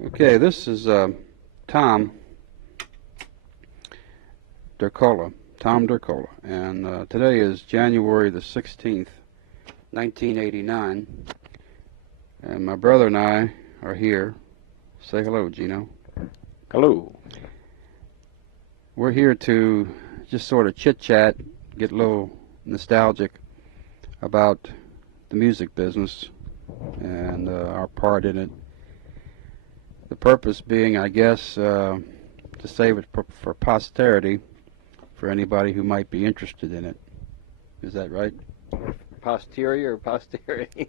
Okay, this is Tom Durcola, and today is January the 16th, 1989, and my brother and I are here. Say hello, Gino. Hello. We're here to just sort of chit-chat, get a little nostalgic about the music business and our part in it. The purpose being, I guess, to save it for posterity, for anybody who might be interested in it. Is that right? Posterior or posterity?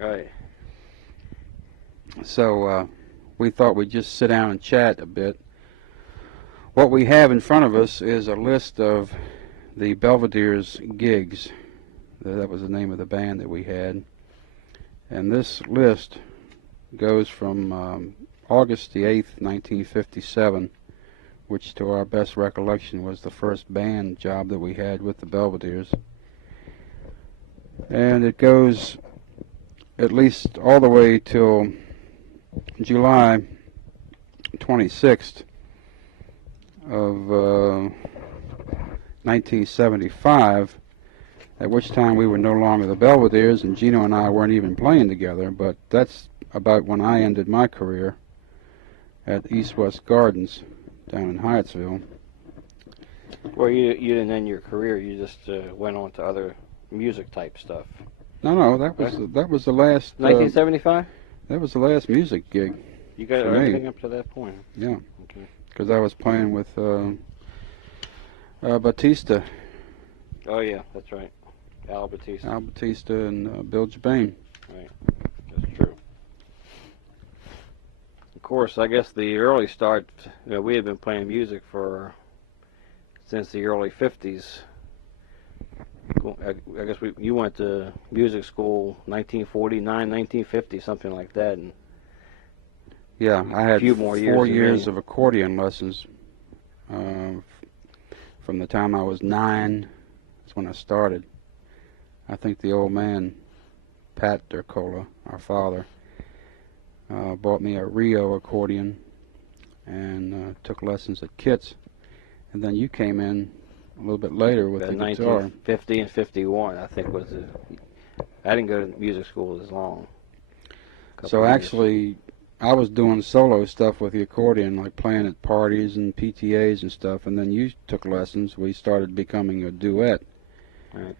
Right. So we thought we'd just sit down and chat a bit. What we have in front of us is a list of the Belvederes gigs. That was the name of the band that we had. And this list goes from August the 8th, 1957, which to our best recollection was the first band job that we had with the Belvederes. And it goes at least all the way till July 26th of 1975, at which time we were no longer the Belvederes, and Gino and I weren't even playing together, but that's about when I ended my career at East West Gardens down in Hyattsville. Well, you didn't end your career. You just went on to other music type stuff. No, that was the last. 1975. That was the last music gig. You got everything up to that point. Yeah. Okay. Because I was playing with Batista. Oh yeah, that's right. Al Batista. Al Batista and Bill Jabane. Right. That's true. Of course, I guess the early start, we had been playing music since the early 50s. I guess you went to music school 1949, 1950, something like that. And yeah, I had few more 4 years years of accordion lessons from the time I was 9. That's when I started. I think the old man, Pat Durcola, our father, bought me a Rio accordion and took lessons at Kit's. And then you came in a little bit later with the guitar. 1950 and 51, I think was it. I didn't go to music school as long. So actually, I was doing solo stuff with the accordion, like playing at parties and PTAs and stuff, and then you took lessons. We started becoming a duet. Right.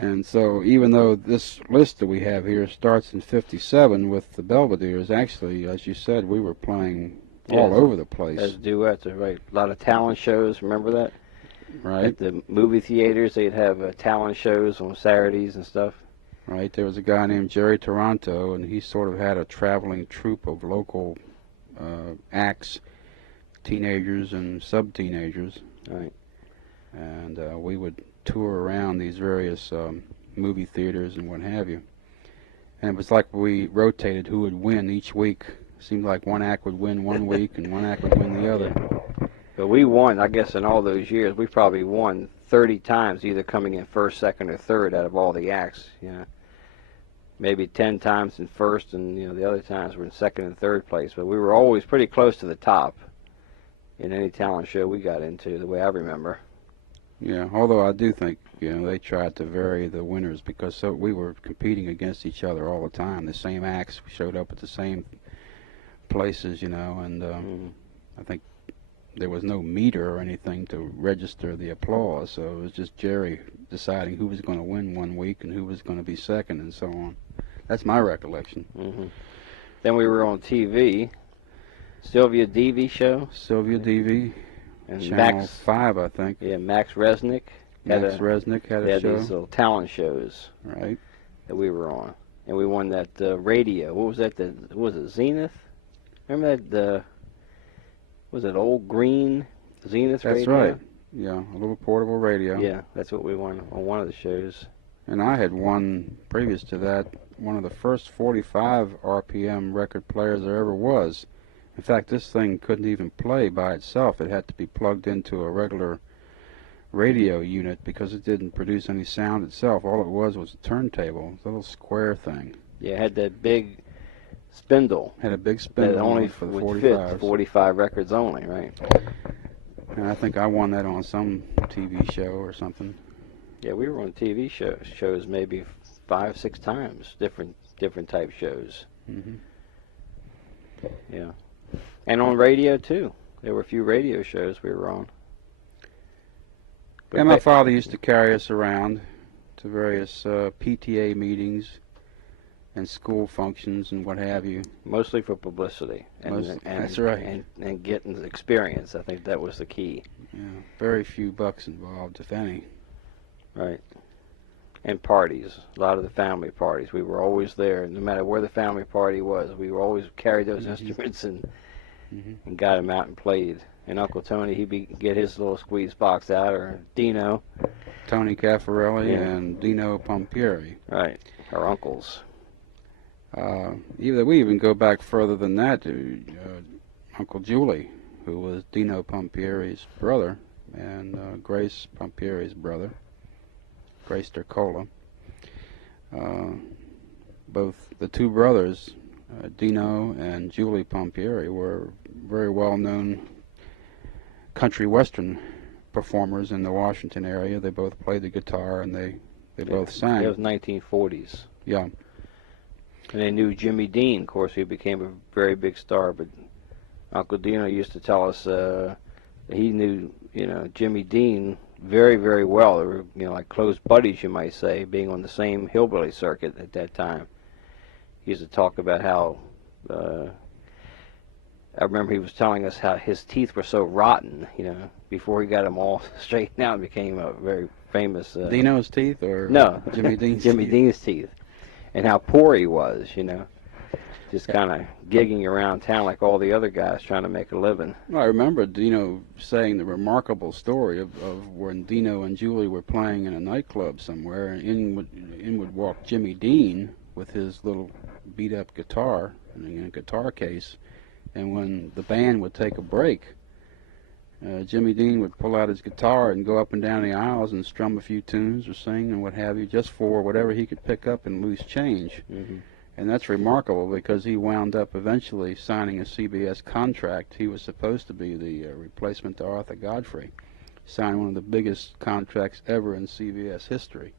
And so even though this list that we have here starts in 57 with the Belvederes, actually, as you said, we were playing all over the place. As duets, right. A lot of talent shows, remember that? Right. At the movie theaters, they'd have talent shows on Saturdays and stuff. Right. There was a guy named Jerry Toronto, and he sort of had a traveling troupe of local acts, teenagers and sub-teenagers. Right. And we would tour around these various movie theaters and what have you. And it was like we rotated who would win each week. It seemed like one act would win one week and one act would win the other. But we won, I guess, in all those years. We probably won 30 times, either coming in first, second, or third out of all the acts. Maybe 10 times in first, and the other times were in second and third place. But we were always pretty close to the top in any talent show we got into, the way I remember. Yeah, although I do think they tried to vary the winners because we were competing against each other all the time. The same acts showed up at the same places, and I think there was no meter or anything to register the applause, so it was just Jerry deciding who was going to win one week and who was going to be second and so on. That's my recollection. Mm-hmm. Then we were on TV, Sylvia Deevy show. Sylvia Deevy, and Channel 5, I think. Yeah, Max Resnick. Resnick had a show. These little talent shows. Right. That we were on. And we won that radio. What was that? Was it Zenith? Remember that? Was it old green Zenith radio? That's right. Yeah, a little portable radio. Yeah, that's what we won on one of the shows. And I had won, previous to that, one of the first 45 RPM record players there ever was. In fact, this thing couldn't even play by itself. It had to be plugged into a regular radio unit because it didn't produce any sound itself. All it was a turntable, a little square thing. Yeah, it had that big spindle Had a big that spindle on only it for the would fit 45s. 45 records only, right? And I think I won that on some TV show or something. Yeah, we were on TV shows maybe 5, 6 times, different type shows. Hmm. Yeah, and on radio too. There were a few radio shows we were on. But And my father used to carry us around to various PTA meetings and school functions and what have you. mostly for publicity That's right. and getting experience. I think that was the key. Yeah, very few bucks involved, if any. Right. And parties, a lot of the family parties. We were always there, no matter where the family party was. We were always carried those instruments and got them out and played. And Uncle Tony, he'd get his little squeeze box out, or Dino. Tony Caffarelli Yeah. and Dino Pompieri. Right. Our uncles. We even go back further than that to Uncle Julie, who was Dino Pompieri's brother, and Grace Pompieri's brother, Grace Dercola. Both the two brothers, Dino and Julie Pompieri, were very well-known country western performers in the Washington area. They both played the guitar and they both sang. It was 1940s. Yeah. And they knew Jimmy Dean, of course, who became a very big star. But Uncle Dino used to tell us he knew, Jimmy Dean very, very well. They were, like close buddies, you might say, being on the same hillbilly circuit at that time. He used to talk about how, I remember he was telling us how his teeth were so rotten, before he got them all straightened out and became a very famous... Dino's teeth or no, Jimmy Dean's Jimmy teeth? Dean's teeth. And how poor he was, just kind of gigging around town like all the other guys trying to make a living. Well, I remember Dino saying the remarkable story of when Dino and Julie were playing in a nightclub somewhere, and in would walk Jimmy Dean with his little beat-up guitar in a guitar case, and when the band would take a break, Jimmy Dean would pull out his guitar and go up and down the aisles and strum a few tunes or sing and what have you, just for whatever he could pick up in loose change. Mm-hmm. And that's remarkable because he wound up eventually signing a CBS contract. He was supposed to be the replacement to Arthur Godfrey. Signed one of the biggest contracts ever in CBS history.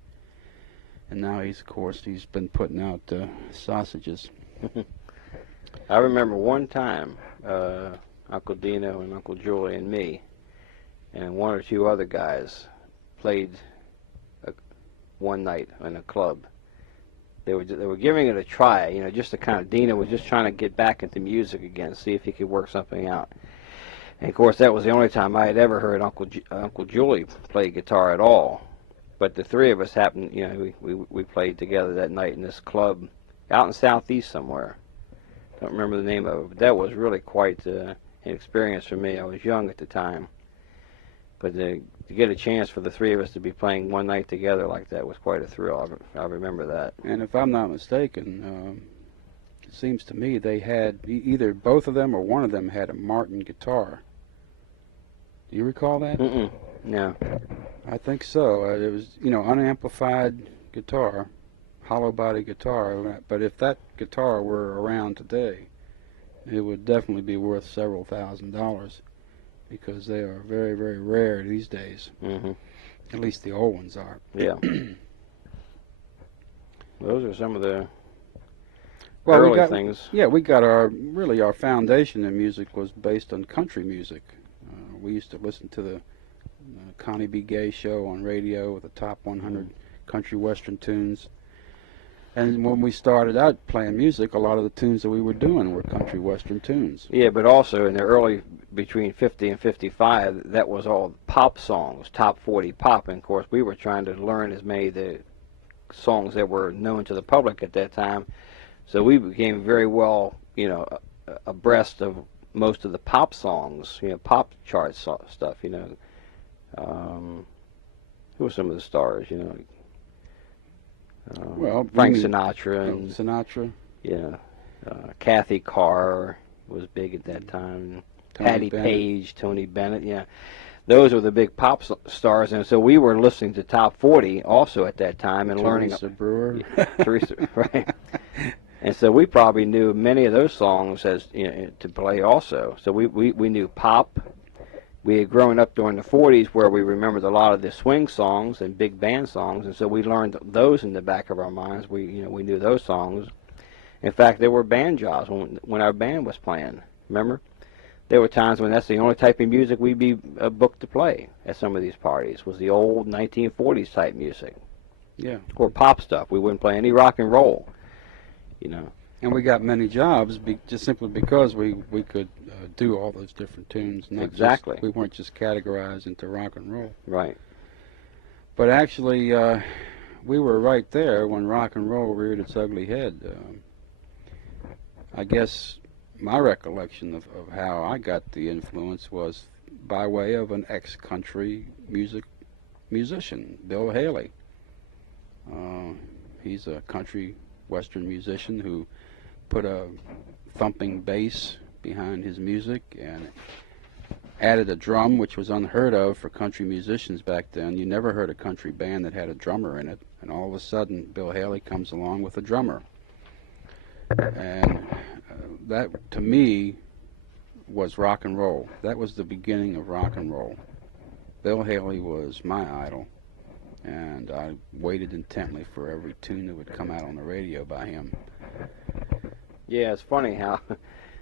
And now he's been putting out sausages. I remember one time, Uncle Dino and Uncle Julie and me, and one or two other guys played one night in a club. They were giving it a try, just to kind of, Dino was just trying to get back into music again, see if he could work something out. And of course, that was the only time I had ever heard Uncle Julie play guitar at all. But the three of us happened, we played together that night in this club out in Southeast somewhere. Don't remember the name of it, but that was really quite an experience for me. I was young at the time, but to get a chance for the three of us to be playing one night together like that was quite a thrill. I remember that. And if I'm not mistaken, it seems to me they had either both of them or one of them had a Martin guitar. Do you recall that? Mm-mm. No. I think so. It was, unamplified guitar, hollow body guitar. But if that guitar were around today, it would definitely be worth several $1,000s because they are very, very rare these days. Mm-hmm. At least the old ones are. Yeah. Those are some of the Well, early things. Yeah, we got our foundation in music was based on country music. We used to listen to the Connie B. Gay show on radio with the top 100 country western tunes. And when we started out playing music, a lot of the tunes that we were doing were country western tunes. Yeah, but also in the early, between 50 and 55, that was all pop songs, top 40 pop. And of course, we were trying to learn as many of the songs that were known to the public at that time. So we became very well, abreast of most of the pop songs, pop chart stuff, Who were some of the stars, Well, Frank Sinatra and Sinatra, Kathy Carr was big at that time. Patti Page, Tony Bennett, those were the big pop stars, and so we were listening to top 40 also at that time and Teresa learning. Brewer. Teresa, right? And so we probably knew many of those songs as to play also. So we knew pop. We had grown up during the 40s where we remembered a lot of the swing songs and big band songs, and so we learned those in the back of our minds. We knew those songs. In fact, there were band jobs when our band was playing. Remember? There were times when that's the only type of music we'd be booked to play at some of these parties, was the old 1940s type music. Yeah. Or pop stuff. We wouldn't play any rock and roll, And we got many jobs just simply because we could do all those different tunes. Not Exactly. We weren't just categorized into rock and roll. Right. But actually, we were right there when rock and roll reared its ugly head. I guess my recollection of how I got the influence was by way of an ex-country musician, Bill Haley. He's a country western musician who put a thumping bass behind his music and added a drum, which was unheard of for country musicians back then. You never heard a country band that had a drummer in it, and all of a sudden Bill Haley comes along with a drummer. And that, to me, was rock and roll. That was the beginning of rock and roll. Bill Haley was my idol, and I waited intently for every tune that would come out on the radio by him. Yeah, it's funny how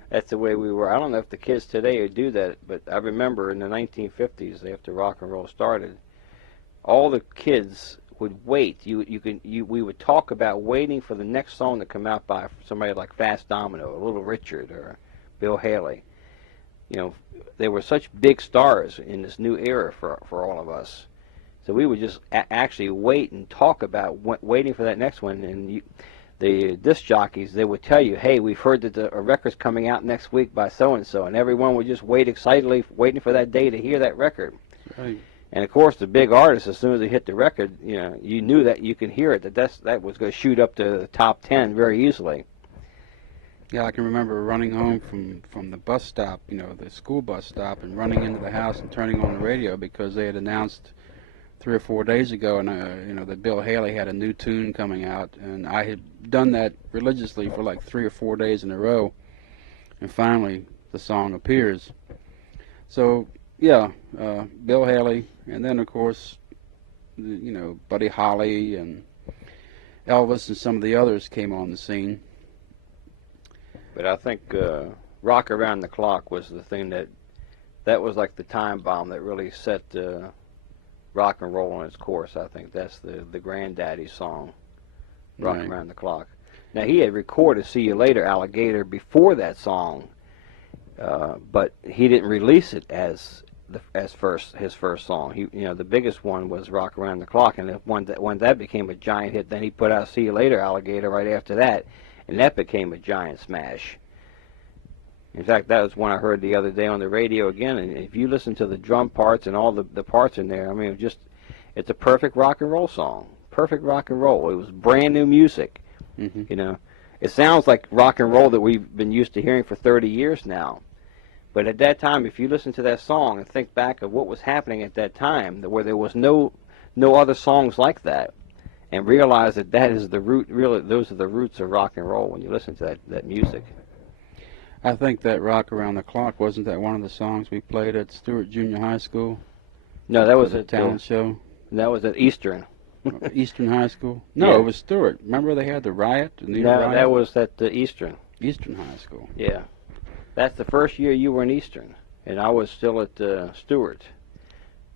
that's the way we were. I don't know if the kids today would do that, but I remember in the 1950s, after rock and roll started, all the kids would wait. We would talk about waiting for the next song to come out by somebody like Fast Domino, or Little Richard, or Bill Haley. They were such big stars in this new era for all of us. So we would just actually wait and talk about waiting for that next one. And the disc jockeys, they would tell you, hey, we've heard that a record's coming out next week by so-and-so. And everyone would just wait excitedly, waiting for that day to hear that record. Right. And, of course, the big artists, as soon as they hit the record, you knew that you could hear it, that was going to shoot up to the top 10 very easily. Yeah, I can remember running home from the bus stop, the school bus stop, and running into the house and turning on the radio because they had announced 3 or 4 days ago, and that Bill Haley had a new tune coming out, and I had done that religiously for like 3 or 4 days in a row, and finally the song appears. So yeah, Bill Haley, and then of course, Buddy Holly and Elvis and some of the others came on the scene. But I think Rock Around the Clock was the thing that was like the time bomb that really set rock and roll on its course. I think that's the granddaddy song, Rock Right. Around the Clock. Now, he had recorded See You Later, Alligator before that song, but he didn't release it as his first song. The biggest one was Rock Around the Clock, and when that became a giant hit, then he put out See You Later, Alligator right after that, and that became a giant smash. In fact, that was one I heard the other day on the radio again, and if you listen to the drum parts and all the parts in there, I mean, it's a perfect rock and roll song. Perfect rock and roll. It was brand new music. Mm-hmm. It sounds like rock and roll that we've been used to hearing for 30 years now. But at that time, if you listen to that song and think back of what was happening at that time, where there was no other songs like that, and realize that is the root, really, those are the roots of rock and roll when you listen to that music. I think that Rock Around the Clock, wasn't that one of the songs we played at Stewart Junior High School? No, that was a talent show. That was at Eastern. Eastern High School? No, Yeah. It was Stewart. Remember they had the riot? No, that was at Eastern. Eastern High School. Yeah. That's the first year you were in Eastern, and I was still at Stewart.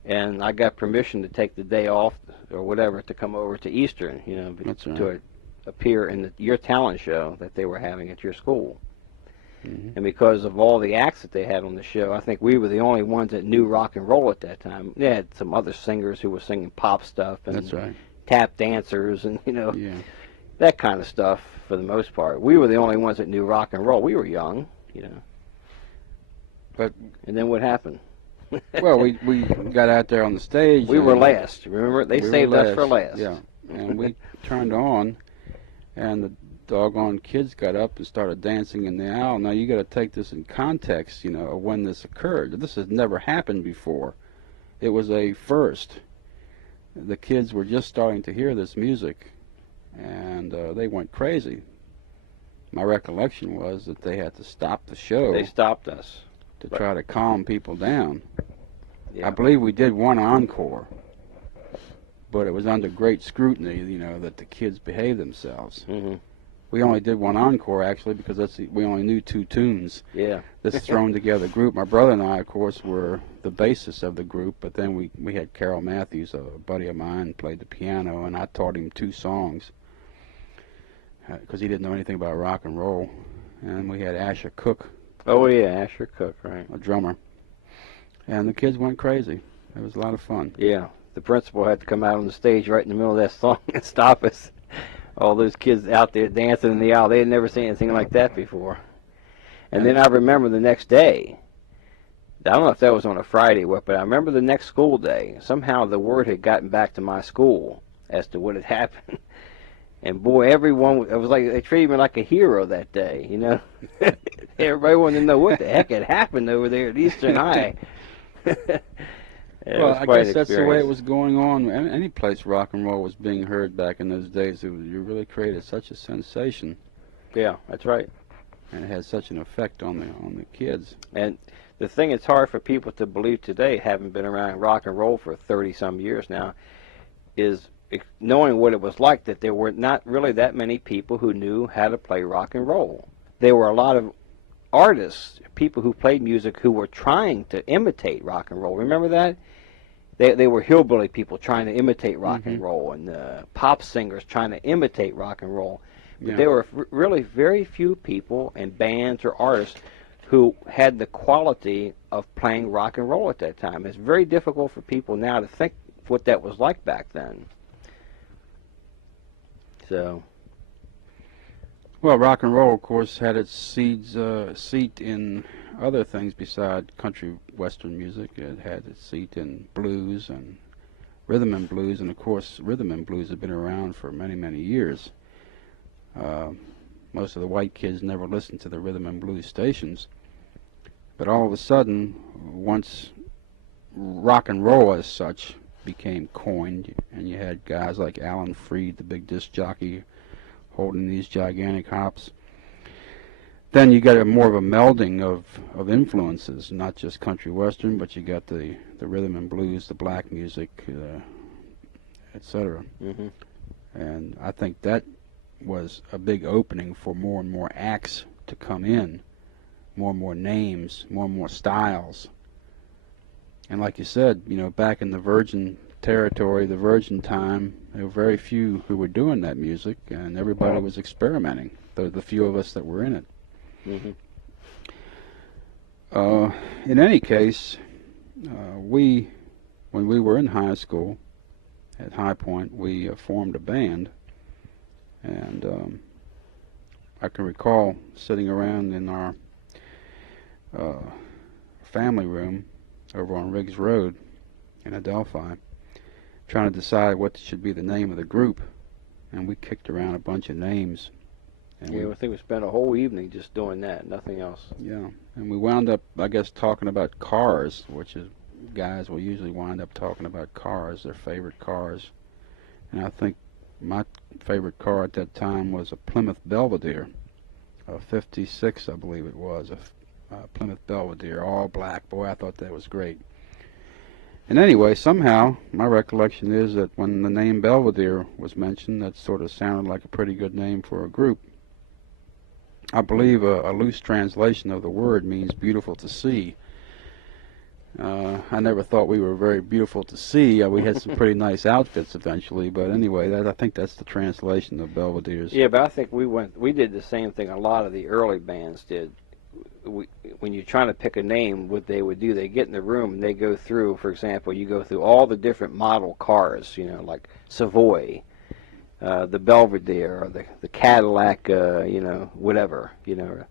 And I got permission to take the day off or whatever to come over to Eastern, That's right. to appear in your talent show that they were having at your school. Mm-hmm. And because of all the acts that they had on the show, I think we were the only ones that knew rock and roll at that time. They had some other singers who were singing pop stuff and That's right. tap dancers and, Yeah. that kind of stuff for the most part. We were the only ones that knew rock and roll. We were young, But And then what happened? well, we got out there on the stage. We were and last. Remember, they we saved were us for last. Yeah, and we turned on, and the doggone kids got up and started dancing in the aisle. Now you got to take this in context, of when this occurred. This has never happened before. It was a first. The kids were just starting to hear this music, and they went crazy. my recollection was that they had to stop the show They stopped us. to try to calm people down. Yeah. I believe we did one encore, but it was under great scrutiny, you know, that the kids behaved themselves. Mm-hmm. We only did one encore, actually, because we only knew 2 tunes. Yeah. This thrown together group. My brother and I, of course, were the basis of the group, but then we had Carol Matthews, a buddy of mine, played the piano, and I taught him 2 songs because he didn't know anything about rock and roll. And we had Asher Cook. Oh, yeah, Asher Cook, right. A drummer. And the kids went crazy. It was a lot of fun. Yeah. The principal had to come out on the stage right in the middle of that song and stop us. All those kids out there dancing in the aisle, they had never seen anything like that before. And then I remember the next day, I don't know if that was on a Friday, but I remember the next school day, somehow the word had gotten back to my school as to what had happened. And boy, everyone, it was like they treated me like a hero that day, you know. Everybody wanted to know what the heck had happened over there at Eastern High. Well, I guess that's the way it was going on. Any place rock and roll was being heard back in those days, you really created such a sensation. Yeah, that's right. And it had such an effect on the kids. And the thing it's hard for people to believe today, having been around rock and roll for 30-some years now, is knowing what it was like, that there were not really that many people who knew how to play rock and roll. There were a lot of artists, people who played music, who were trying to imitate rock and roll. Remember that? They were hillbilly people trying to imitate rock and roll, and pop singers trying to imitate rock and roll. But there were really very few people and bands or artists who had the quality of playing rock and roll at that time. It's very difficult for people now to think what that was like back then. So, well, rock and roll, of course, had its seat in other things beside country western music. It had its seat in blues and rhythm and blues, and of course rhythm and blues have been around for many, many years. Most of the white kids never listened to the rhythm and blues stations, but all of a sudden, once rock and roll as such became coined, and you had guys like Alan Freed, the big disc jockey, holding these gigantic hops, then you got more of a melding of influences, not just country western, but you got the rhythm and blues, the black music, etc. And I think that was a big opening for more and more acts to come in, more and more names, more and more styles. And like you said, you know, back in the Virgin territory, the Virgin time, there were very few who were doing that music, and everybody was experimenting, the few of us that were in it. In any case, when we were in high school, at High Point, we formed a band, and I can recall sitting around in our family room over on Riggs Road in Adelphi, trying to decide what should be the name of the group, and we kicked around a bunch of names. And I think we spent a whole evening just doing that, nothing else. Yeah, and we wound up, I guess, talking about cars, which is, guys will usually wind up talking about cars, their favorite cars. And I think my favorite car at that time was a Plymouth Belvedere, a 56, I believe it was, a Plymouth Belvedere, all black. Boy, I thought that was great. And anyway, somehow, my recollection is that when the name Belvedere was mentioned, that sort of sounded like a pretty good name for a group. I believe a loose translation of the word means beautiful to see. I never thought we were very beautiful to see. We had some pretty nice outfits eventually, but anyway, I think that's the translation of Belvederes. Yeah, but I think we did the same thing a lot of the early bands did. When you're trying to pick a name, what they would do, they get in the room and they go through, for example, you go through all the different model cars, you know, like Savoy, the Belvedere, or the Cadillac, you know, whatever, you know,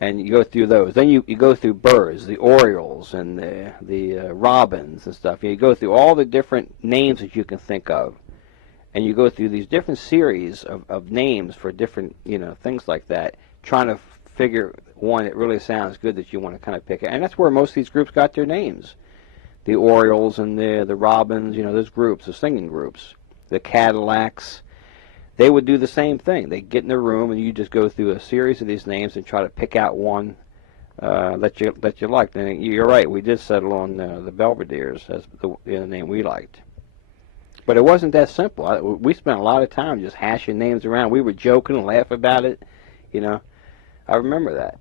and you go through those. Then you go through birds, the Orioles and the Robins and stuff. You go through all the different names that you can think of, and you go through these different series of names for different, you know, things like that, trying to figure one that really sounds good that you want to kind of pick it. And that's where most of these groups got their names. The Orioles and the Robins, you know, those groups, the singing groups. The Cadillacs, they would do the same thing. They'd get in a room, and you just go through a series of these names and try to pick out one that you liked. And you're right, we did settle on the Belvederes as the name we liked. But it wasn't that simple. We spent a lot of time just hashing names around. We were joking and laughing about it, you know. I remember that,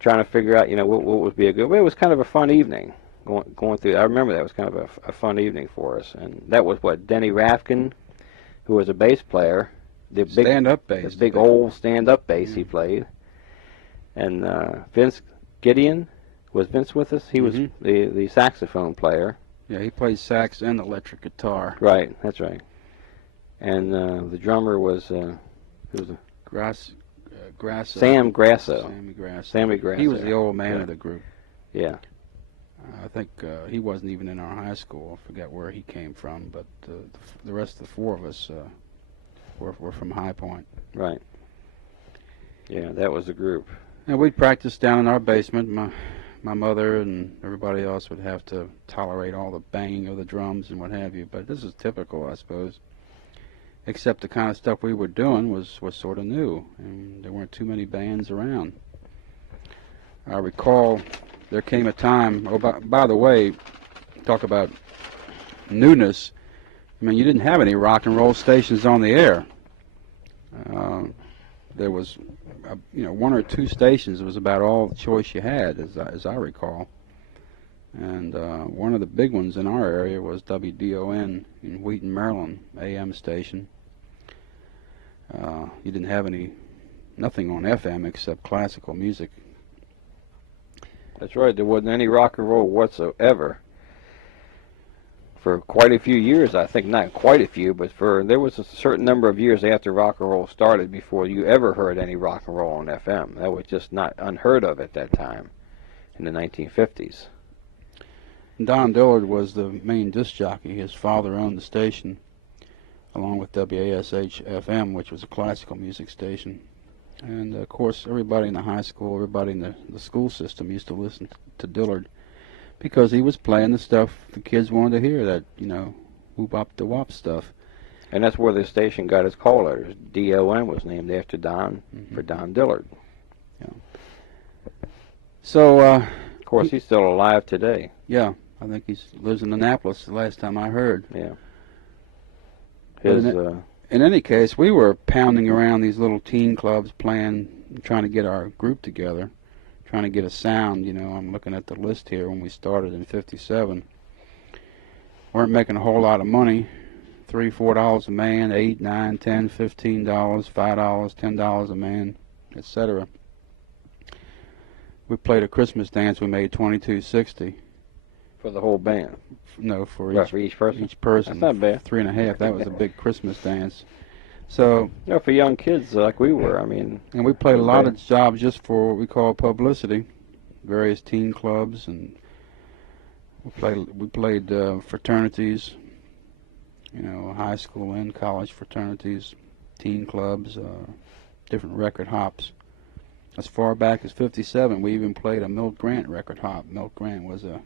trying to figure out, what would be a good. But it was kind of a fun evening going through. I remember that was kind of a fun evening for us, and that was what Denny Rafkin, who was a bass player, the big stand-up bass, the big old stand-up bass he played, and Vince Gideon, was Vince with us? He was the saxophone player. Yeah, he plays sax and electric guitar. Right, that's right. And the drummer was Grasso. Sam Grasso. Sammy Grasso. Sammy Grasso. He was the old man of the group. Yeah. I think he wasn't even in our high school. I forget where he came from, but the rest of the four of us were from High Point. Right. Yeah, that was the group. And we'd practice down in our basement. My mother and everybody else would have to tolerate all the banging of the drums and what have you. But this is typical, I suppose. Except the kind of stuff we were doing was sort of new, and there weren't too many bands around. I recall there came a time, by the way, talk about newness. I mean, you didn't have any rock and roll stations on the air. There was, one or two stations was about all the choice you had, as I recall. And one of the big ones in our area was WDON in Wheaton, Maryland, AM station. You didn't have nothing on FM except classical music. That's right. There wasn't any rock and roll whatsoever for quite a few years. I think not quite a few, but there was a certain number of years after rock and roll started before you ever heard any rock and roll on FM. That was just not unheard of at that time in the 1950s. Don Dillard was the main disc jockey. His father owned the station, along with WASH FM, which was a classical music station. And, of course, everybody in the high school, everybody in the school system used to listen to Dillard because he was playing the stuff the kids wanted to hear, that, whoop-op-de-wop stuff. And that's where the station got its call letters. DON was named after Don, for Don Dillard. Yeah. So, of course, he's still alive today. Yeah, I think he lives in Annapolis, the last time I heard. Yeah. In any case, we were pounding around these little teen clubs playing, trying to get our group together, trying to get a sound. I'm looking at the list here when we started in '57. Weren't making a whole lot of money, $3, $4 a man, $8, $9, $10, $15, $5, $10 a man, etc. We played a Christmas dance. We made $22.60. For the whole band? No, for each person. Each person. That's not bad. $3.50. That was a big Christmas dance. So. For young kids like we were, And we played a lot of jobs just for what we call publicity, various teen clubs, and we played fraternities, high school and college fraternities, teen clubs, different record hops. As far back as '57, we even played a Milt Grant record hop. Milt Grant was a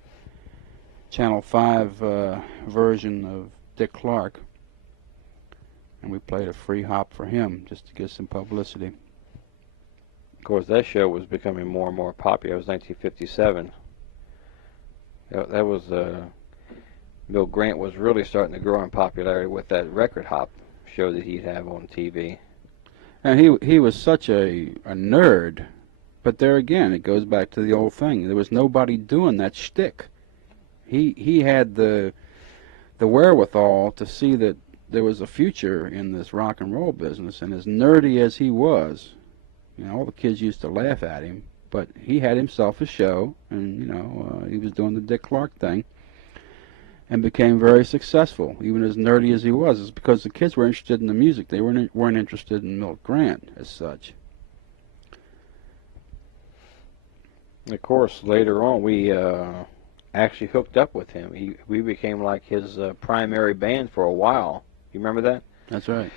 Channel 5 version of Dick Clark, and we played a free hop for him just to get some publicity. Of course, that show was becoming more and more popular. It was 1957. That was Milt Grant was really starting to grow in popularity with that record hop show that he'd have on TV. And he was such a nerd, but there again, it goes back to the old thing. There was nobody doing that shtick. He had the wherewithal to see that there was a future in this rock and roll business, and as nerdy as he was, all the kids used to laugh at him, but he had himself a show, and he was doing the Dick Clark thing, and became very successful, even as nerdy as he was. It's because the kids were interested in the music. They weren't interested in Milt Grant as such. Of course, later on, we actually hooked up with him. We became like his primary band for a while. You remember that? That's right.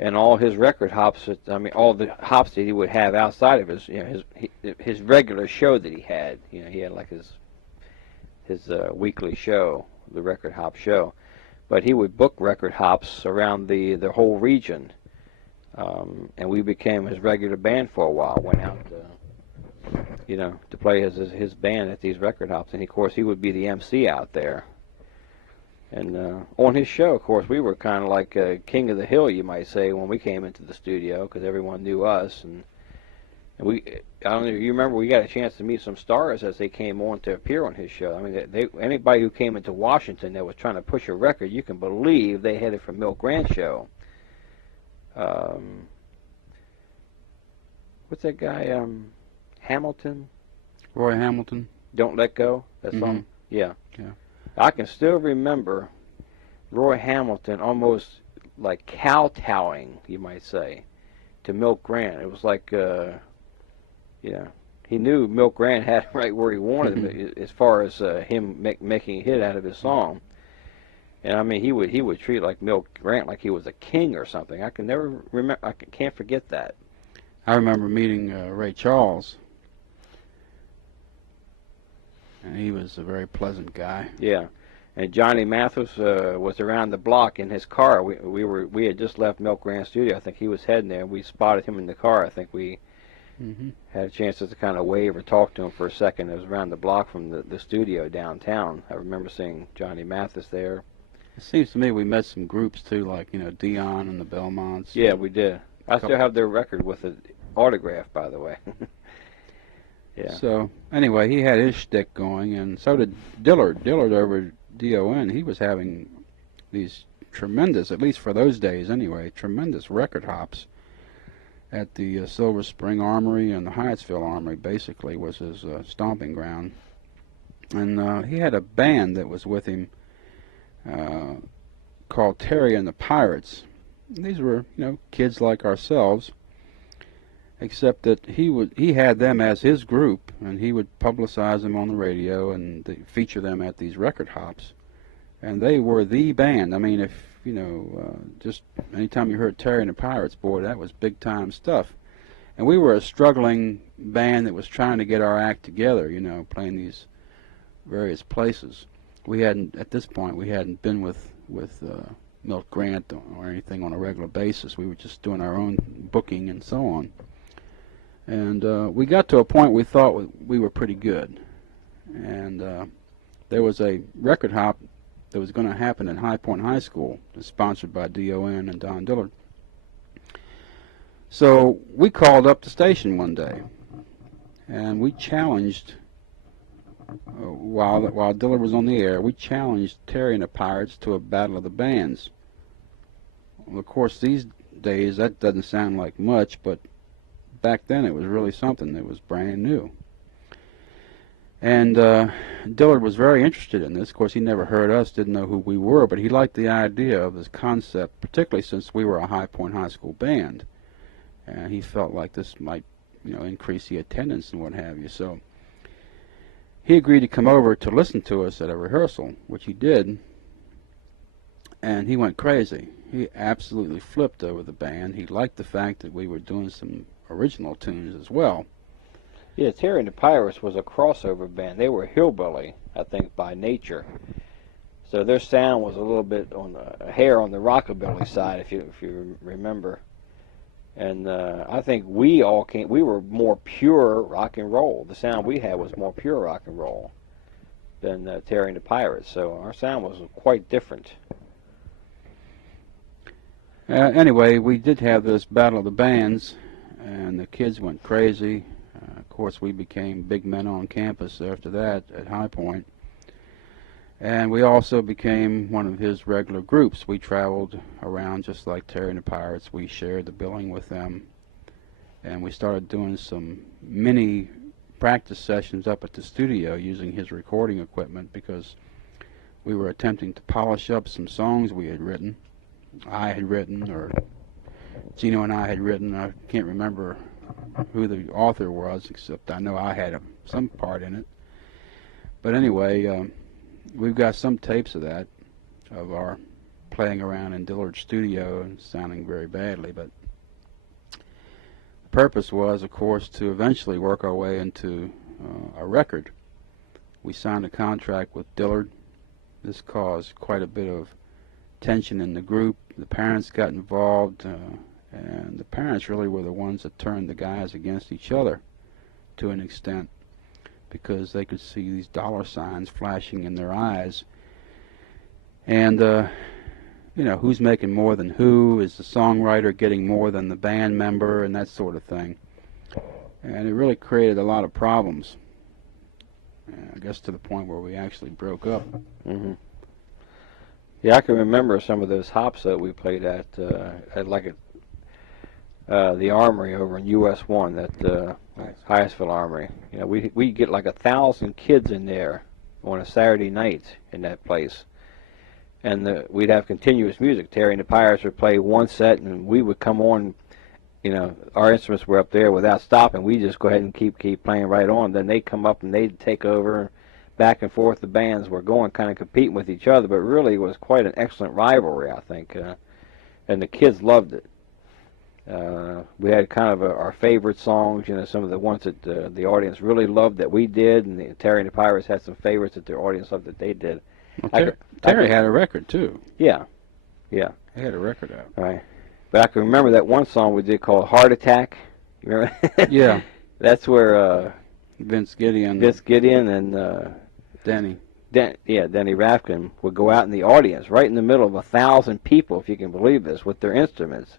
And all his record hops, all the hops that he would have outside of his regular show that he had. He had like his weekly show, the record hop show. But he would book record hops around the whole region. And we became his regular band for a while. Went out, to play his band at these record hops, and of course he would be the MC out there. And on his show, of course, we were kind of like king of the hill, you might say, when we came into the studio, because everyone knew us. And I don't know, you remember we got a chance to meet some stars as they came on to appear on his show. I mean, anybody who came into Washington that was trying to push a record, you can believe they headed for Milt Grant's show. What's that guy, Hamilton? Roy Hamilton. Don't Let Go? That song? Mhm. Yeah. Yeah. I can still remember Roy Hamilton almost like kowtowing, you might say, to Milt Grant. It was like, he knew Milt Grant had it right where he wanted him as far as him making a hit out of his song. And I mean, he would treat like Milt Grant like he was a king or something. I can never remember. I can't forget that. I remember meeting Ray Charles, and he was a very pleasant guy. Yeah, and Johnny Mathis was around the block in his car. We had just left Milt Grant's studio. I think he was heading there, and we spotted him in the car. I think we had a chance to kind of wave or talk to him for a second. It was around the block from the studio downtown. I remember seeing Johnny Mathis there. It seems to me we met some groups too, like Dion and the Belmonts. Yeah, we did. I still have their record with an autograph, by the way. Yeah. So anyway, he had his shtick going, and so did Dillard. Dillard over at DON, he was having these tremendous, at least for those days anyway, tremendous record hops at the Silver Spring Armory and the Hyattsville Armory. Basically, was his stomping ground, and he had a band that was with him called Terry and the Pirates. These were, kids like ourselves, except that he had them as his group, and he would publicize them on the radio and feature them at these record hops. And they were the band. I mean, if, just anytime you heard Terry and the Pirates, boy, that was big-time stuff. And we were a struggling band that was trying to get our act together, playing these various places. At this point, we hadn't been with Milt Grant or anything on a regular basis. We were just doing our own booking and so on. And we got to a point we thought we were pretty good. And there was a record hop that was going to happen at High Point High School, sponsored by DON and Don Dillard. So we called up the station one day, and we challenged, while Dillard was on the air, we challenged Terry and the Pirates to a battle of the bands. Well, of course, these days that doesn't sound like much, but back then it was really something. It was brand new. And Dillard was very interested in this. Of course, he never heard us, didn't know who we were, but he liked the idea of this concept, particularly since we were a High Point High School band. And he felt like this might, increase the attendance and what have you. So he agreed to come over to listen to us at a rehearsal, which he did, and he went crazy. He absolutely flipped over the band. He liked the fact that we were doing some original tunes as well. Yeah, Terry and the Pirates was a crossover band. They were hillbilly, I think, by nature. So their sound was a little bit on the hair on the rockabilly side, if you remember. And I think we were more pure rock and roll. The sound we had was more pure rock and roll than Terry and the Pirates. So our sound was quite different. Anyway, we did have this battle of the bands, and the kids went crazy. Of course, we became big men on campus after that at High Point. And we also became one of his regular groups. We traveled around just like Terry and the Pirates. We shared the billing with them. And we started doing some mini practice sessions up at the studio using his recording equipment because we were attempting to polish up some songs we had written. I had written, or Gino and I had written. I can't remember who the author was, except I know I had some part in it. But anyway, we've got some tapes of that, of our playing around in Dillard's studio and sounding very badly. But the purpose was, of course, to eventually work our way into a record. We signed a contract with Dillard. This caused quite a bit of tension in the group. The parents got involved, And the parents really were the ones that turned the guys against each other to an extent, because they could see these dollar signs flashing in their eyes. And, you know, who's making more than who? Is the songwriter getting more than the band member? And that sort of thing. And it really created a lot of problems. I guess to the point where we actually broke up. Mm-hmm. Yeah, I can remember some of those hops that we played at like the Armory over in US 1, that Hyattsville Armory. You know, we get like 1,000 kids in there on a Saturday night in that place, and we'd have continuous music. Terry and the Pirates would play one set, and we would come on. You know, our instruments were up there without stopping. We just go ahead and keep playing right on. Then they'd come up and they'd take over. Back and forth, the bands were going, kind of competing with each other. But really, it was quite an excellent rivalry, I think, and the kids loved it. We had kind of our favorite songs. You know, some of the ones that the audience really loved that we did, and Terry and the Pirates had some favorites that their audience loved that they did. Well, Terry had a record too. Yeah, yeah. He had a record out. Right. But I can remember that one song we did called "Heart Attack." You remember? Yeah. That's where Vince Gideon and Denny Rafkin would go out in the audience, right in the middle of 1,000 people, if you can believe this, with their instruments.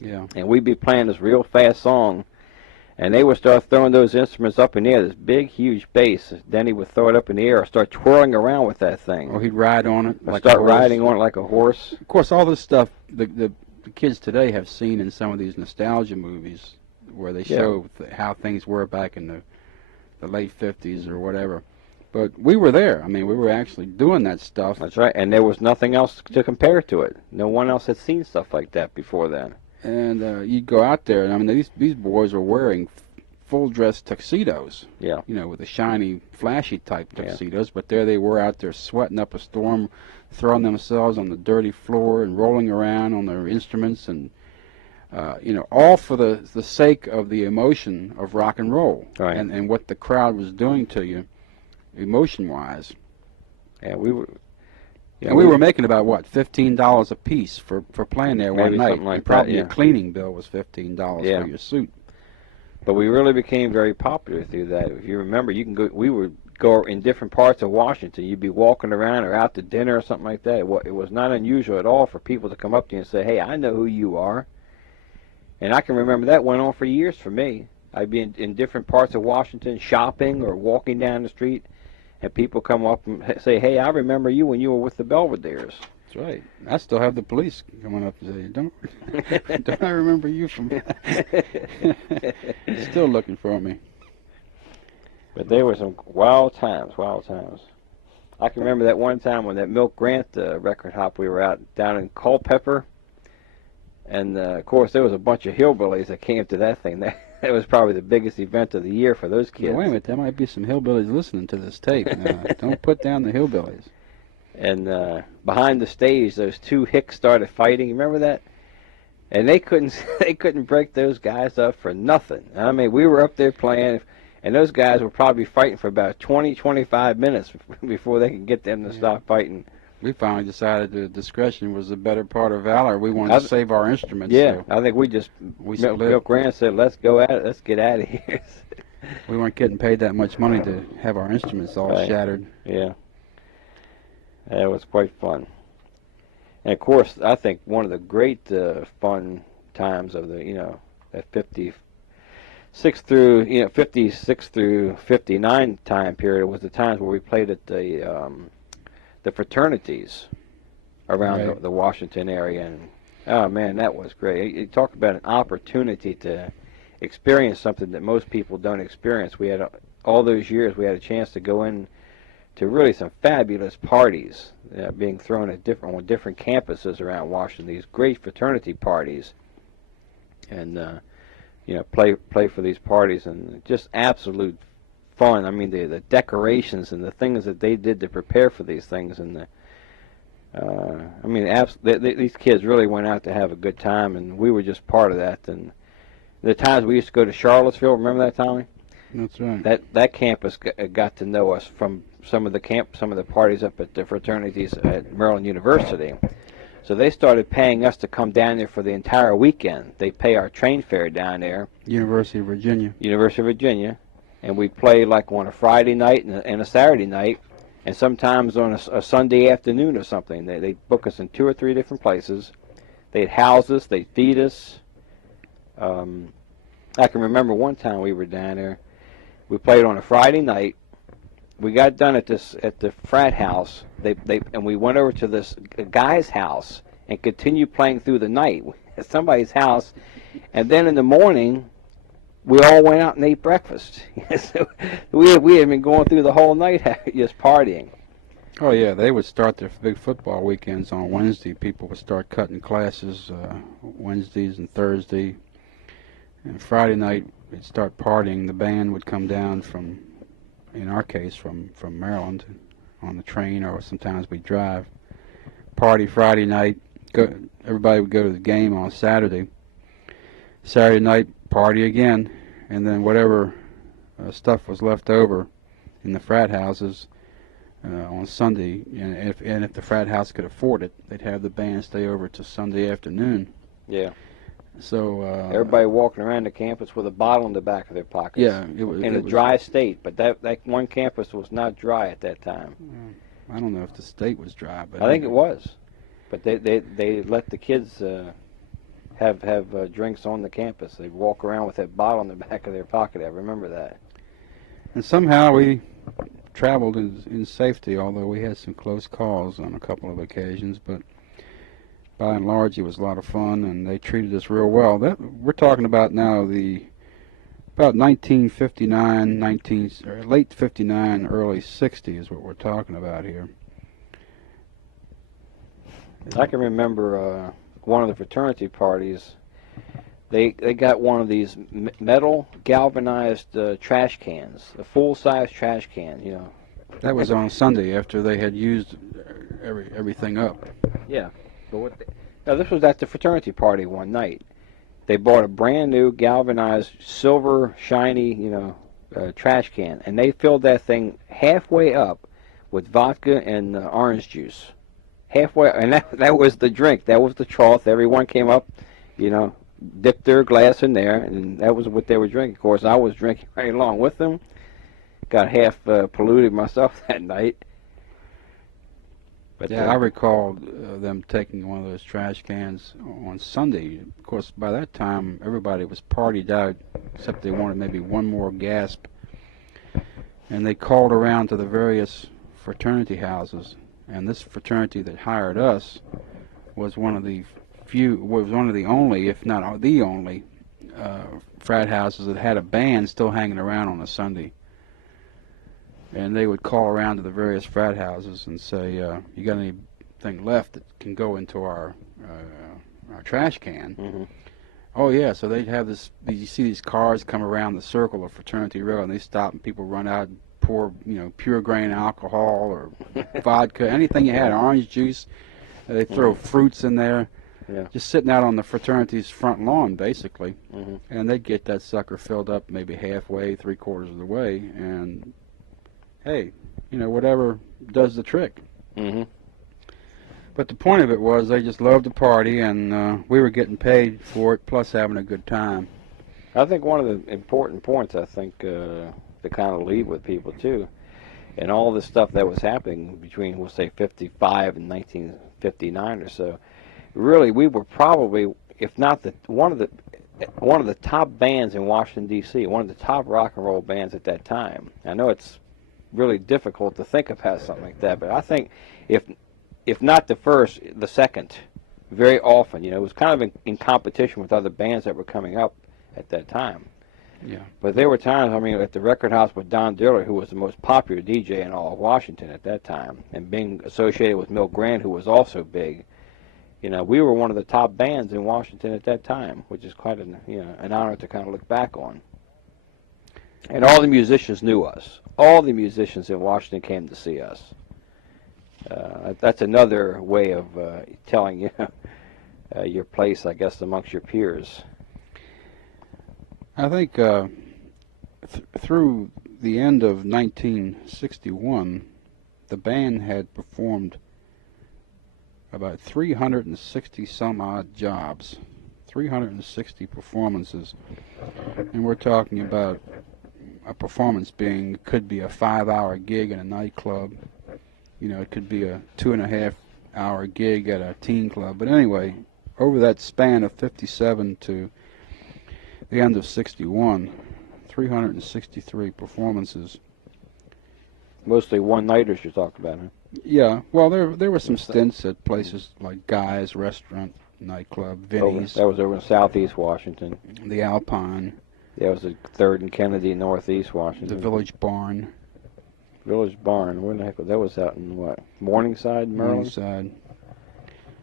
Yeah. And we'd be playing this real fast song, and they would start throwing those instruments up in the air, this big, huge bass. Denny would throw it up in the air or start twirling around with that thing. Or he'd ride on it. Like start riding on it like a horse. Of course, all this stuff the kids today have seen in some of these nostalgia movies where they show how things were back in the late 50s or whatever. But we were there. I mean, we were actually doing that stuff. That's right, and there was nothing else to compare to it. No one else had seen stuff like that before then. And you'd go out there, and I mean, these boys were wearing full-dress tuxedos. Yeah. You know, with the shiny, flashy type tuxedos. But there they were out there sweating up a storm, throwing themselves on the dirty floor and rolling around on their instruments, and you know, all for the sake of the emotion of rock and roll, right. and what the crowd was doing to you, emotion-wise. Yeah, we were. Yeah, and we were making about what, $15 a piece for playing there one night. Something like and probably that, a cleaning bill was $15 for your suit. But we really became very popular through that. If you remember, you can go. We would go in different parts of Washington. You'd be walking around or out to dinner or something like that. It was not unusual at all for people to come up to you and say, "Hey, I know who you are." And I can remember that went on for years for me. I'd be in different parts of Washington shopping or walking down the street, and people come up and say, "Hey, I remember you when you were with the Belvederes." That's right. I still have the police coming up and say, "Don't I remember you from?" Still looking for me. But there were some wild times, wild times. I can remember that one time when that Milk Grant record hop, we were out down in Culpeper, and of course there was a bunch of hillbillies that came to that thing. That was probably the biggest event of the year for those kids. Well, wait a minute, there might be some hillbillies listening to this tape. Don't put down the hillbillies. And behind the stage, those two hicks started fighting. You remember that? And they couldn't break those guys up for nothing. I mean, we were up there playing, and those guys were probably fighting for about 20, 25 minutes before they could get them to stop fighting. We finally decided that discretion was the better part of valor. We wanted to save our instruments. Yeah, so I think Milk Grant said, "Let's go at it. Let's get out of here." We weren't getting paid that much money to have our instruments all shattered. Yeah. It was quite fun. And of course, I think one of the great fun times of the, that 56 through 59 time period was the times where we played at the fraternities around the Washington area, and oh man, that was great. You talk about an opportunity to experience something that most people don't experience. We had all those years we had a chance to go in to really some fabulous parties being thrown at on different campuses around Washington. These great fraternity parties, and play for these parties, and just absolute fun. I mean, the decorations and the things that they did to prepare for these things, and these kids really went out to have a good time, and we were just part of that. And the times we used to go to Charlottesville, remember that, Tommy? That's right. That campus got to know us from some of the parties up at the fraternities at Maryland University. So they started paying us to come down there for the entire weekend. They pay our train fare down there. University of Virginia. University of Virginia. And we play like on a Friday night and a Saturday night, and sometimes on a Sunday afternoon or something. They book us in 2 or 3 different places. They'd house us. They'd feed us. I can remember one time we were down there. We played on a Friday night. We got done at the frat house. And we went over to this guy's house and continued playing through the night at somebody's house. And then in the morning, we all went out and ate breakfast. So we had been going through the whole night just partying. Oh yeah, they would start their big football weekends on Wednesday. People would start cutting classes Wednesdays and Thursday. And Friday night, we'd start partying. The band would come down from, in our case, from Maryland on the train, or sometimes we'd drive. Party Friday night. Everybody would go to the game on Saturday. Saturday night, party again. And then whatever stuff was left over in the frat houses on Sunday, and if the frat house could afford it, they'd have the band stay over to Sunday afternoon. Yeah. So everybody walking around the campus with a bottle in the back of their pockets. Yeah, it was in a dry state, but that one campus was not dry at that time. I don't know if the state was dry, but I think it was. But they let the kids have drinks on the campus. They walk around with that bottle in the back of their pocket. I remember that. And somehow we traveled in safety, although we had some close calls on a couple of occasions, but by and large, it was a lot of fun, and they treated us real well. We're talking about now about 1959, late 59, early 60 is what we're talking about here. I can remember one of the fraternity parties. They got one of these metal galvanized trash cans, a full-size trash can, you know. That was on Sunday after they had used everything up. Yeah. Now, this was at the fraternity party one night. They bought a brand new galvanized silver shiny, trash can, and they filled that thing halfway up with vodka and orange juice. Halfway, and that was the drink. That was the trough. Everyone came up, dipped their glass in there, and that was what they were drinking. Of course, I was drinking right along with them. Got half polluted myself that night. But yeah, I recall them taking one of those trash cans on Sunday. Of course, by that time, everybody was partied out, except they wanted maybe one more gasp. And they called around to the various fraternity houses. And this fraternity that hired us was one of the only, if not the only, frat houses that had a band still hanging around on a Sunday. And they would call around to the various frat houses and say, you got anything left that can go into our trash can? Mm-hmm. Oh, yeah, so they'd have you see these cars come around the circle of Fraternity Row, and they stop and people run out and pour, pure grain alcohol or vodka, anything you had, orange juice. They throw fruits in there. Yeah. Just sitting out on the fraternity's front lawn, basically. Mm-hmm. And they'd get that sucker filled up maybe halfway, 3/4 of the way, and hey, whatever does the trick. Mm-hmm. But the point of it was they just loved the party, and we were getting paid for it, plus having a good time. I think one of the important points, to kind of leave with people, too, and all the stuff that was happening between, we'll say, 55 and 1959 or so, really, we were probably, if not one of the top bands in Washington, D.C., one of the top rock and roll bands at that time. I know it's really difficult to think about something like that, but I think if not the first, the second, very often. It was kind of in competition with other bands that were coming up at that time. Yeah. But there were times, at the record house with Don Diller, who was the most popular DJ in all of Washington at that time, and being associated with Milt Grant, who was also big, we were one of the top bands in Washington at that time, which is quite an honor to kind of look back on. And all the musicians knew us. All the musicians in Washington came to see us. That's another way of telling your place, I guess, amongst your peers. I think through the end of 1961, the band had performed about 360 some odd jobs, 360 performances, and we're talking about a performance being, could be a 5-hour gig in a nightclub, you know, it could be a 2.5-hour gig at a teen club, but anyway, over that span of 57 to the end of 61, 363 performances. Mostly one-nighters you're talking about, huh? Yeah, well, there were some stints at places like Guy's Restaurant, nightclub, Vinny's, That was over in southeast Washington. the Alpine, That was the 3rd and Kennedy, northeast Washington. the Village Barn. Village Barn. Where the heck was that? Was out in what? Morningside, Maryland? Morningside.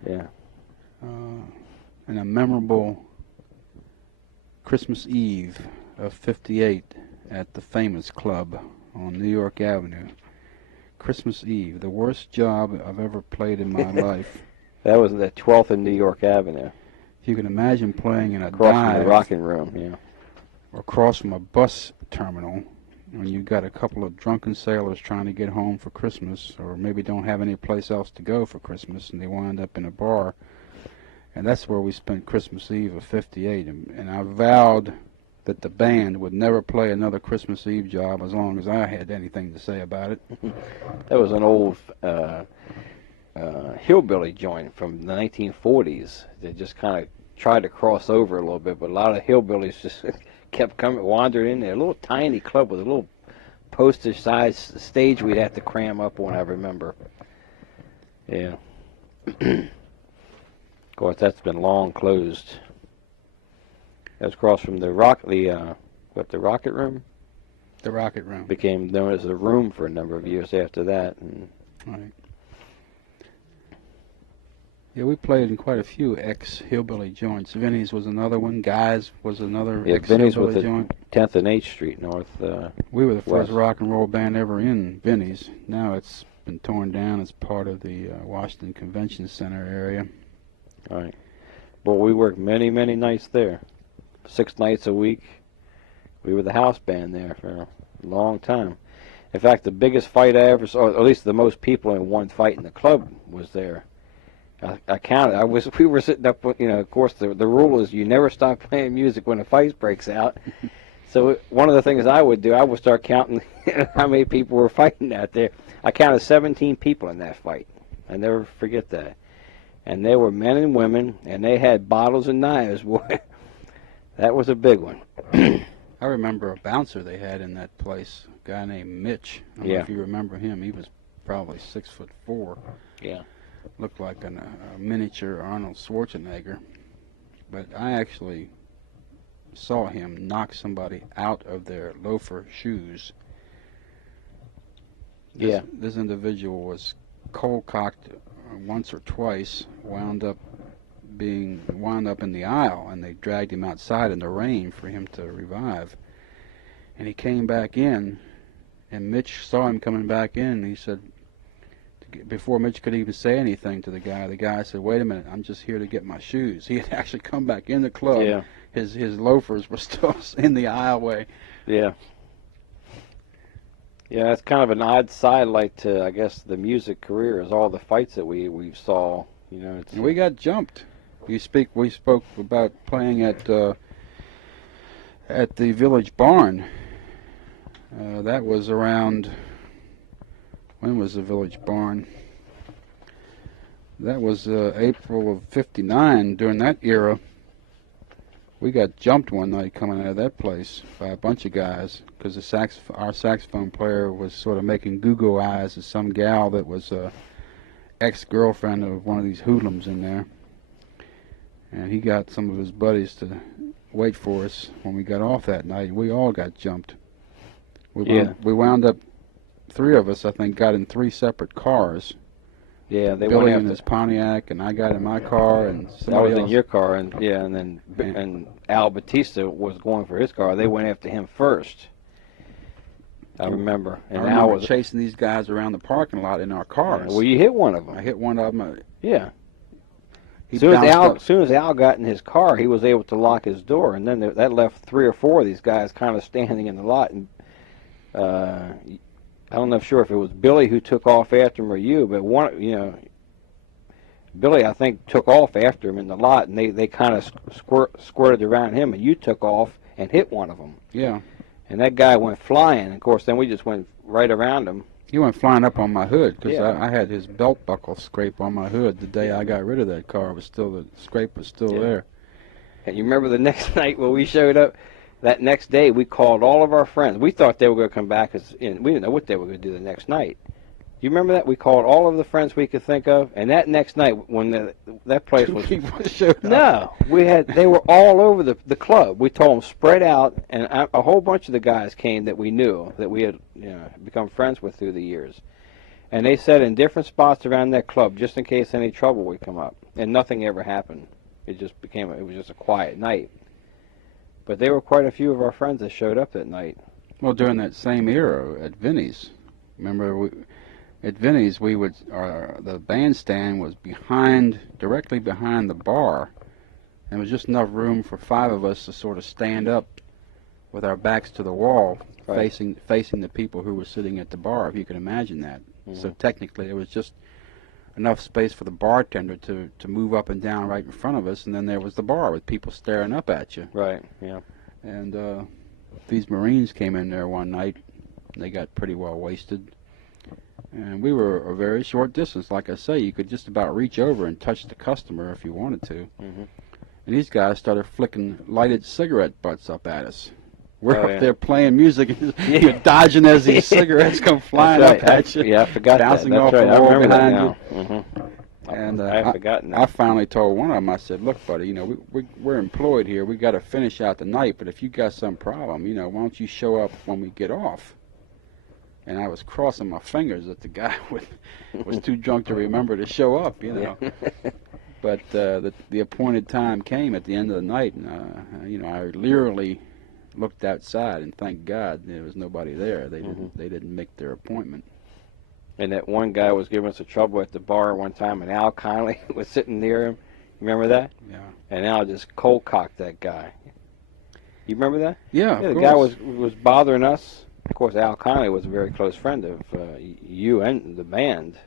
Yeah. And a memorable Christmas Eve of 58 at the Famous Club on New York Avenue. Christmas Eve, the worst job I've ever played in my life. That was the 12th and New York Avenue. If you can imagine playing in a Across from dive the Rocking Room, yeah. or across from a bus terminal, when you've got a couple of drunken sailors trying to get home for Christmas, or maybe don't have any place else to go for Christmas, and they wind up in a bar. And that's where we spent Christmas Eve of 58. And I vowed that the band would never play another Christmas Eve job as long as I had anything to say about it. That was an old hillbilly joint from the 1940s. They just kind of tried to cross over a little bit, but a lot of hillbillies just kept coming, wandered in there. A little tiny club with a little postage-sized stage we'd have to cram up on, I remember. Yeah. Of course, that's been long closed. That was across from the Rocket Room? The Rocket Room. Became known as the Room for a number of years after that. And right. Yeah, we played in quite a few ex-hillbilly joints. Vinny's was another one. Guy's was another Vinny's was ex-hillbilly joint. 10th and 8th Street North. We were the first West. rock and roll band ever in Vinny's. Now it's been torn down as part of the Washington Convention Center area. All right. Well, we worked many, many nights there. 6 nights a week. We were the house band there for a long time. In fact, the biggest fight I ever saw, or at least the most people in one fight in the club, was there. I counted. We were sitting up. You know, of course, the rule is you never stop playing music when a fight breaks out. So one of the things I would do, I would start counting how many people were fighting out there. I counted 17 people in that fight. I never forget that. And they were men and women, and they had bottles and knives. Boy, that was a big one. I remember a bouncer they had in that place, a guy named Mitch. I don't know if you remember him. He was probably 6'4". Yeah. Looked like a miniature Arnold Schwarzenegger. But I actually saw him knock somebody out of their loafer shoes. This individual was cold-cocked once or twice, wound up in the aisle, and they dragged him outside in the rain for him to revive. And he came back in, and Mitch saw him coming back in, and he said, before Mitch could even say anything to the guy said, "Wait a minute, I'm just here to get my shoes." He had actually come back in the club. Yeah. His loafers were still in the aisleway. Yeah. Yeah, that's kind of an odd sidelight to, I guess, the music career, is all the fights that we saw. You know, And we got jumped. We spoke about playing at the Village Barn. That was around. When was the Village Barn? That was April of '59. During that era, we got jumped one night coming out of that place by a bunch of guys because our saxophone player was sort of making goo-goo eyes at some gal that was a ex-girlfriend of one of these hoodlums in there. And he got some of his buddies to wait for us when we got off that night. We all got jumped. We wound up, 3 of us, I think, got in 3 separate cars. Yeah, they Billy went in his Pontiac, and I got in my car, and I somebody was else. in your car, and and Al Batista was going for his car. They went after him first. I remember. And I remember Al was chasing these guys around the parking lot in our cars. Well, you hit one of them. I hit one of them. Yeah. He As soon bounced up. as Al got in his car, he was able to lock his door, and then that left 3 or 4 of these guys kind of standing in the lot. And I don't know sure if it was Billy who took off after him or you, but one, you know, Billy, I think, took off after him in the lot, and they kind of squirted around him, and you took off and hit one of them. Yeah. And that guy went flying. Of course, then we just went right around him. He went flying up on my hood because Yeah. I had his belt buckle scrape on my hood the day I got rid of that car. The scrape was still there. And you remember the next night when we showed up? That next day, we called all of our friends. We thought they were going to come back, we didn't know what they were going to do the next night. You remember that? We called all of the friends we could think of, and that next night, when that place was... People showed up. No, they were all over the club. We told them spread out, and a whole bunch of the guys came that we knew, that we had become friends with through the years. And they said in different spots around that club, just in case any trouble would come up. And nothing ever happened. It was just a quiet night. But there were quite a few of our friends that showed up that night. Well, during that same era at Vinny's, remember at Vinny's the bandstand was directly behind the bar. And there was just enough room for 5 of us to sort of stand up with our backs to the wall, right, facing the people who were sitting at the bar, if you can imagine that. Mm-hmm. So technically, it was just enough space for the bartender to move up and down right in front of us, and then there was the bar with people staring up at you. Right, yeah. And these Marines came in there one night. They got pretty well wasted. And we were a very short distance. Like I say, you could just about reach over and touch the customer if you wanted to. Mm-hmm. And these guys started flicking lighted cigarette butts up at us. We're up yeah. there playing music, and you're dodging as these cigarettes come flying right. up at you. Yeah, I forgot bouncing that. off That's right. the wall I remember behind that you. now. Mm-hmm. And I've forgotten that. I finally told one of them, I said, look, buddy, we're employed here. We got to finish out the night, but if you got some problem, why don't you show up when we get off? And I was crossing my fingers that the guy was too drunk to remember to show up, But the appointed time came at the end of the night, and I literally looked outside, and thank God there was nobody there. They didn't make their appointment. And that one guy was giving us a trouble at the bar one time, and Al Connolly was sitting near him. You remember that? Yeah. And Al just cold cocked that guy. You remember that? Yeah, the of guy course. was bothering us. Of course, Al Connolly was a very close friend of you and the band.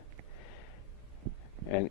And